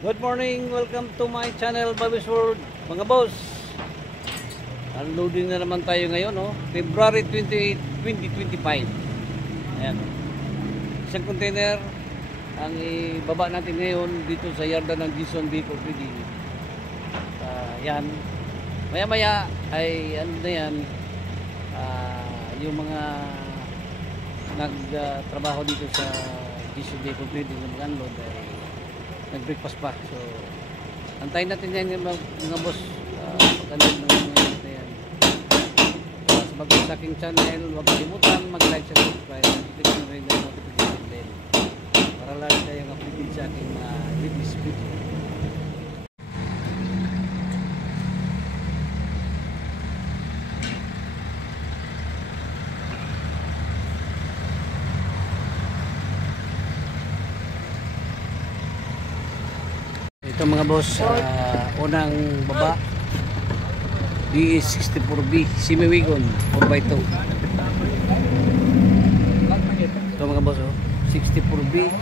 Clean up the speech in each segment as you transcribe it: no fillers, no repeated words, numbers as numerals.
Good morning, welcome to my channel, Bobby's World, mga boss. Unloading na naman tayo ngayon, no? February 28, 2025. Ayan. Isang container ang ibaba natin ngayon dito sa yarda ng Jason Vehicle Trading. Yan. Maya maya ay ano na yan, yung mga nagtrabaho dito sa Jason Vehicle Trading ng mga unload ay nag-breakfast pa. So antayin natin yan mga boss. Pag-unload ng mga yan. Sa bago sa aking channel, huwag kalimutan mag-like sa subscribe, click nyo rin ang notification bell para lagi tayong updated sa aking mga latest video. Ito mga boss, unang baba DS64B Simiwigon 4x2. Ito mga boss, 64B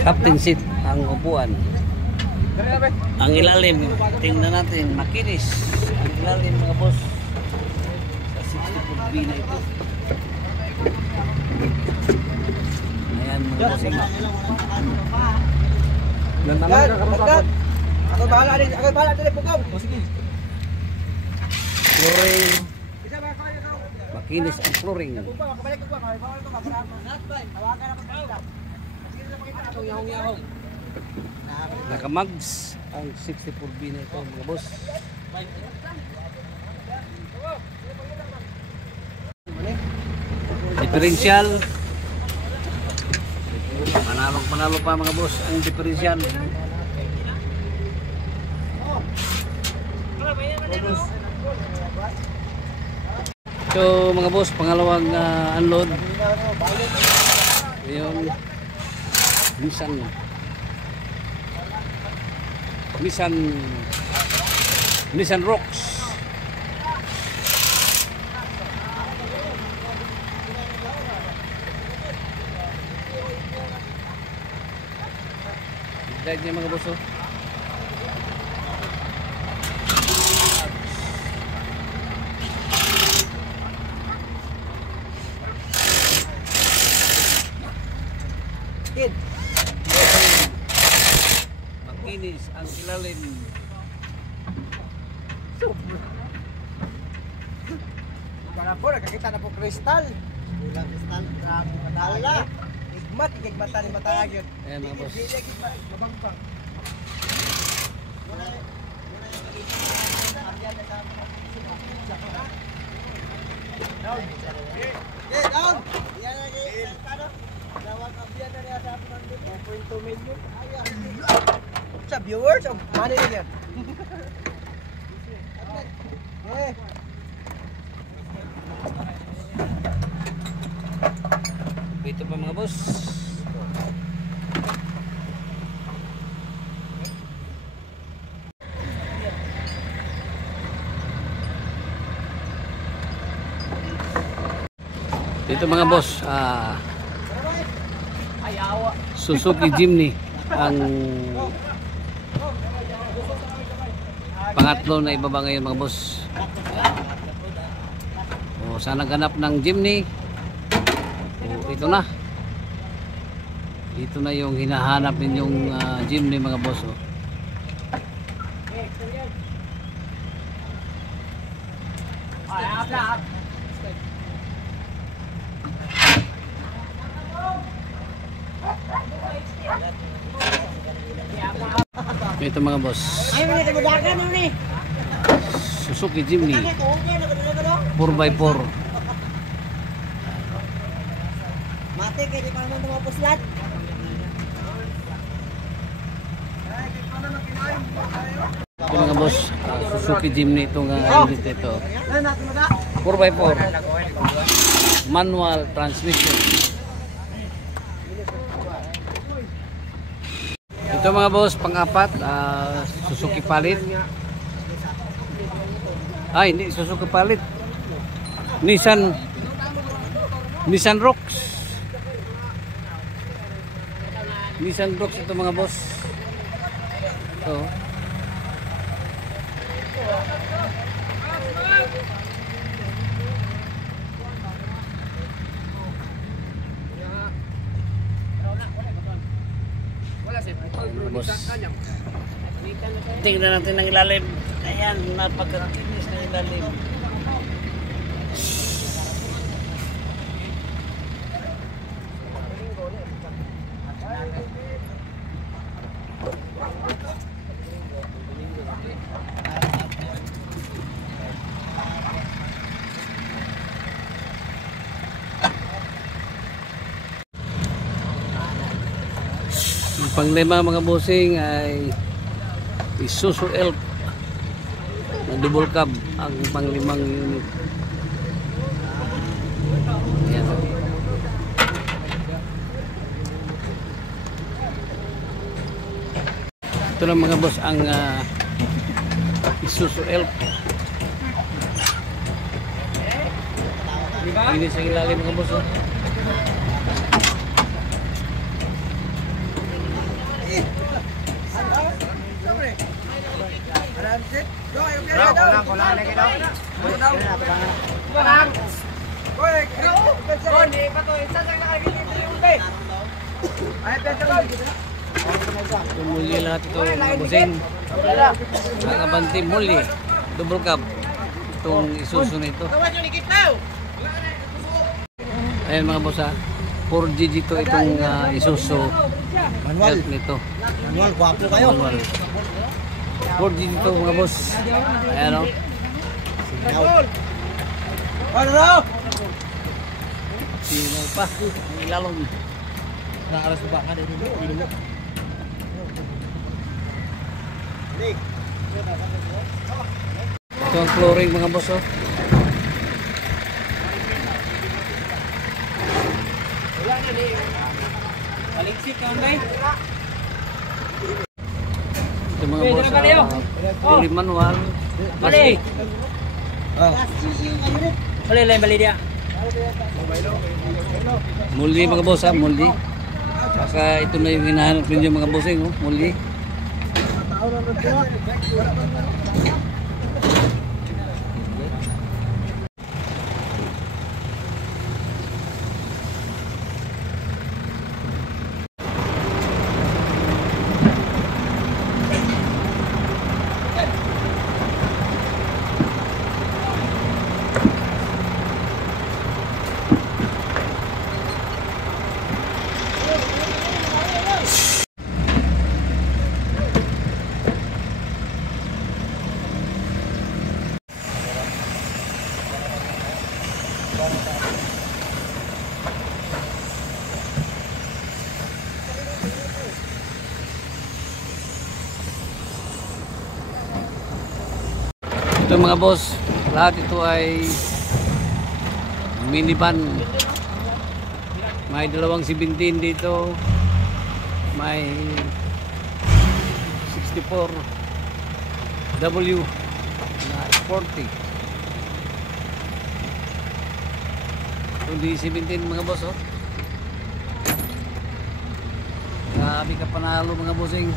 captain seat ang upuan. Ang ilalim, tingnan natin, makinis ang ilalim mga boss sa 64B na ito. Ayan mga boss, Ako bahala din pukaw. O sige. flooring. Makinis ang flooring. Nakamags ang 64B na ito mga boss. Differential. Panalo pa mga boss ang differential. So mga boss, pangalawang unload yung Nissan Rocks. Dahil niya mga boss, makinis ang ilalim. Para po, nakakita na po kristal. Ulang kristal, grabe matala. Igmat ni matala yun. Ayan mga boss. Mabangbang. Down. Down. Yan lagi. Dawag abyan na niya sa 1.2 million. Sa viewers, money na yan. Ito pa mga boss. Ito mga boss, Suzuki Jimny ang pangatlo na ibaba ngayon mga boss. Sana ganap ng Jimny. Ito na. Ito na yung hinahanap ninyong Jimny mga boss. Ito mga boss, Suzuki Jimny 4x4. Mate kaya di pa naman mga puslat. Ito mga boss, Suzuki Jimny itong unit ito. 4x4 manual transmission. Ito mga boss, pang-apat, Suzuki Palit. Ay, hindi Suzuki Palit. Nissan Rocks. Nissan Brooks ito mga boss. Ito. Mga boss. Tingnan natin ang ilalim. Ayan, napakakinis na ilalim. Ang panglima mga bossing ay Isuzu Elf na double cab ang panglimang unit. Ayan. Ito na mga boss ang Isuzu Elf. Ini sa ilalim mga boss. Oh. Muli lahat ito mga bossing. Ang Abante muli double cab itong Isuzu na ito. Ayan mga boss, 4GG to itong Isuzu Manual. Elf nito. Manual, guwapo kayo. Manual. 4GG to mga boss. Ayan o. Ano? Sinaw pa. Ang ilalong. Naaras ba ka dito? Ito ang flooring mga boss. Oh. Ito mga boss, fully manual. Plastic. Muli mga boss, muli. Saka ito na yung hinahanap ninyo mga bossing, oh, muli. Ito mga boss, lahat ito ay minivan. May dalawang 17 dito, may 64W na 40. Ito di 17 mga boss, oh. Grabe ka panalo mga bossing.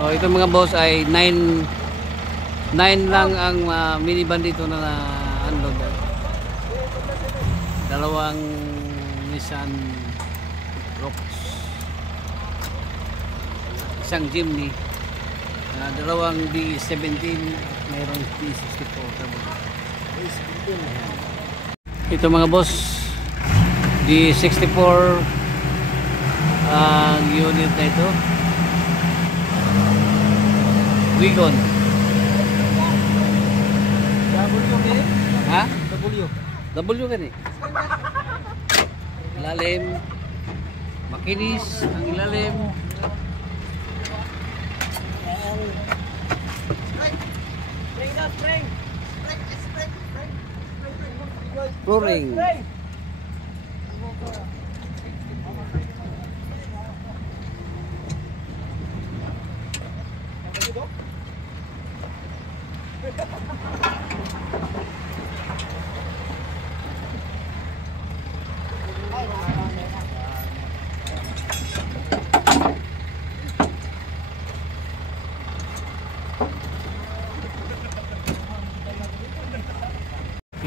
Oh, ito mga boss ay 9 lang ang minivan dito na unload. Dalawang Nissan Rocks, isang Jimny, dalawang D17, mayroong D64. Ito mga boss, D64 ang unit na ito. Wigon. Ha? W kan eh. Ilalim. Makinis ang ilalim. Flooring.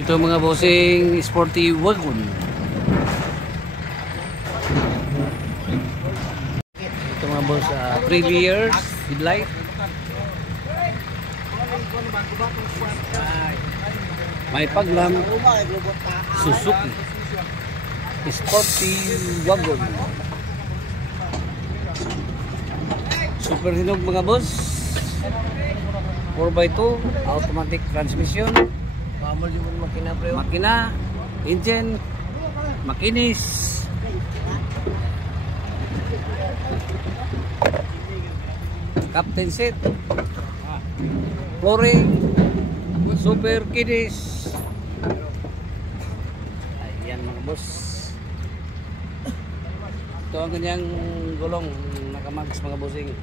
Ito mga bossing sporty wagon. Ito mga boss 3 layers headlight. May paglam Suzuki sporty wagon. Super hinog mga boss. 4x2 automatic transmission. Mamol yung makina pre. Makina, engine, makinis. Captain seat. Flooring. Super kinis. Ayan mga boss. Ito ang kanyang gulong nakamags mga bossing.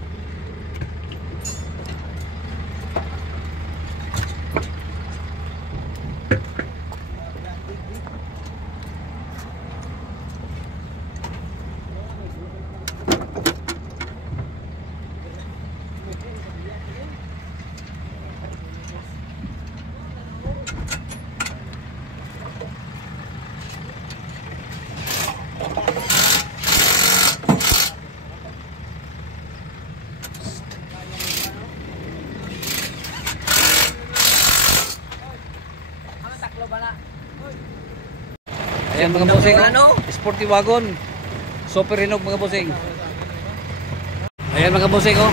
Ayan mga bossing, sporty wagon. Super hinog mga bossing. Ayan mga bossing oh.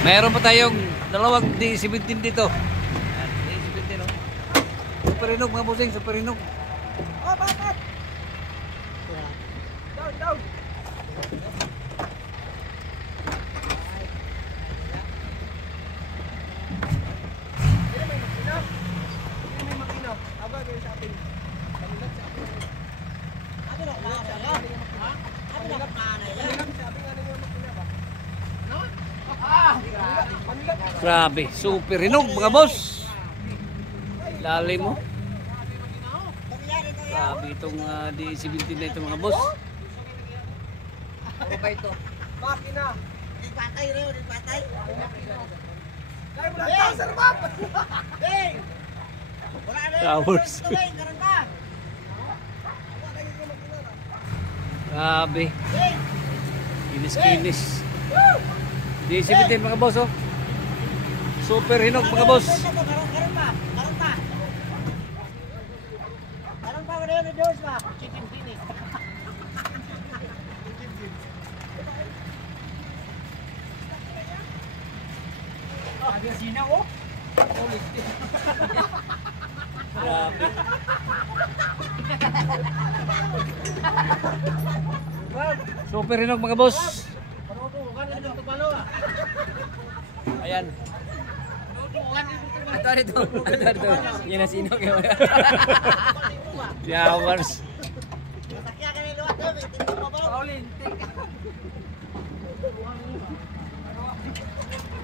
Mayroon pa tayong dalawang D17 dito. Ayan, D17 oh. Super hinog mga bossing, super hinog. Oh, bakit? Down, down. Grabe, super hinog mga boss. Lalim mo. Grabe itong D17 na ito mga boss. Ano ba ito? Makina. Di patay rin, di patay. Kaya mo lang sir map. Hey! Wala na. Towers. Grabe. Kinis-kinis. D17 mga boss oh. Super hinog mga boss. Karon pa. Karon pa wala na doors pa. Chicken finish. Ada sina oh. Grabe. Super hinog mga boss. Ayan. Ito. Yan na sino kayo. Showers.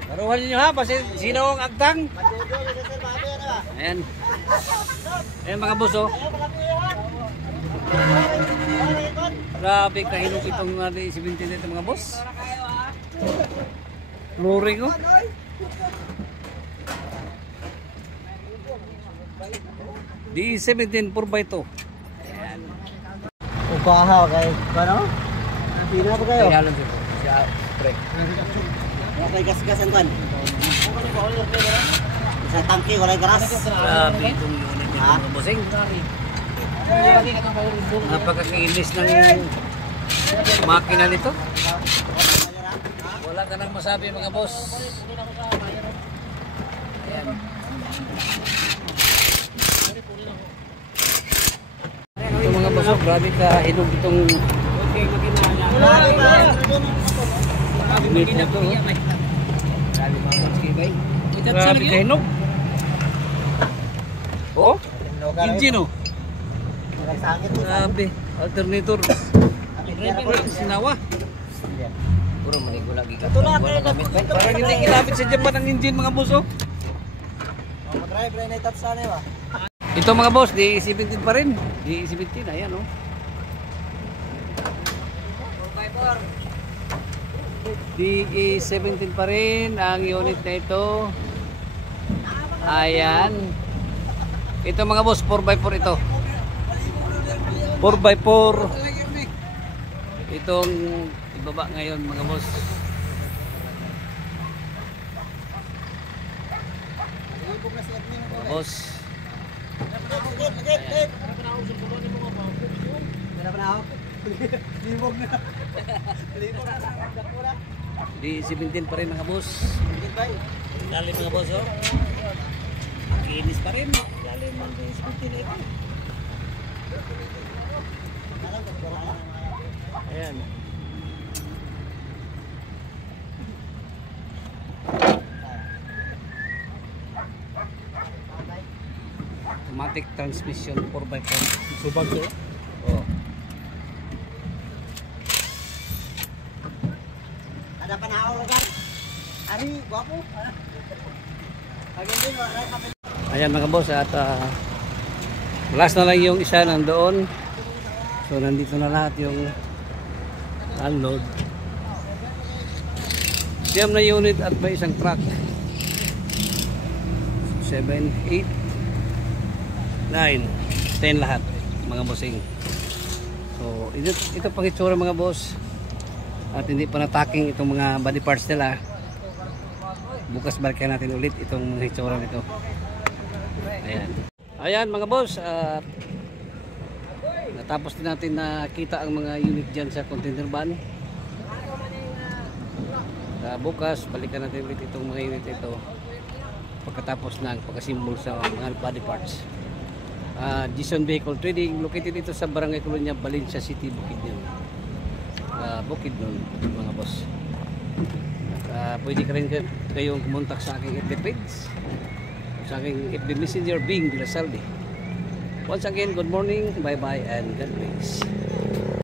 Taruhan niyo ha, kasi sino ang agtang? Ayan. Ayan mga boss oh. Grabe kahinog itong D17 nito mga boss. Flooring oh. D17 4x2. Ayan. Upahaw kay ano? Pila pa kayo? Kaya lang dito. Siya pre. Okay, gas-gasan kan. Sa tangke wala gas. Grabe itong unit nito mga bossing. Napakakinis ng makina nito. Wala ka nang masabi mga boss. Ayan. Ito mga boss, grabe ka hinog itong unit nito. Grabe ka hinog. Oh, engine oh. Grabe, alternator. Sinawa. Puro manigo lagi ka. Parang hindi kilapit sa Japan ang engine mga boss oh. Mag-drive rin na itap sana ba? Ito mga boss, D17 pa rin. D17, ayan oh. 4x4. DE17 pa rin ang unit na ito. Ayan. Ito mga boss, 4x4 ito. 4x4. Itong ibaba ngayon mga boss. Mga boss. Di 17 pa rin mga boss. Lalim mga boss oh. Kinis pa rin. Lalim ng 17 ito. Ayan. Automatic transmission 4x4. Subag to. Oh. Ada panahon lugar. Ari, guwapo. Ayan mga boss at last na lang yung isa nandoon. So nandito na lahat yung unload. Siyam na unit at may isang truck. 7, 8, 9, 10 lahat mga bossing. So ito pang itsura mga boss. At hindi pa nataking itong mga body parts nila. Bukas balikan natin ulit itong mga itsura nito. Ayan. Ayan mga boss, natapos din natin nakita ang mga unit dyan sa container van. Bukas balikan natin ulit itong mga unit ito pagkatapos ng pagkasimbol sa mga body parts. Jason Vehicle Trading, located dito sa Barangay Colonia, Valencia City, Bukidnon. Bukidnon mga boss. Pwede ka rin kayong kumontak sa aking FB page, sa aking FB Messenger, Bing Villasalde. Once again, good morning, bye bye, and God bless.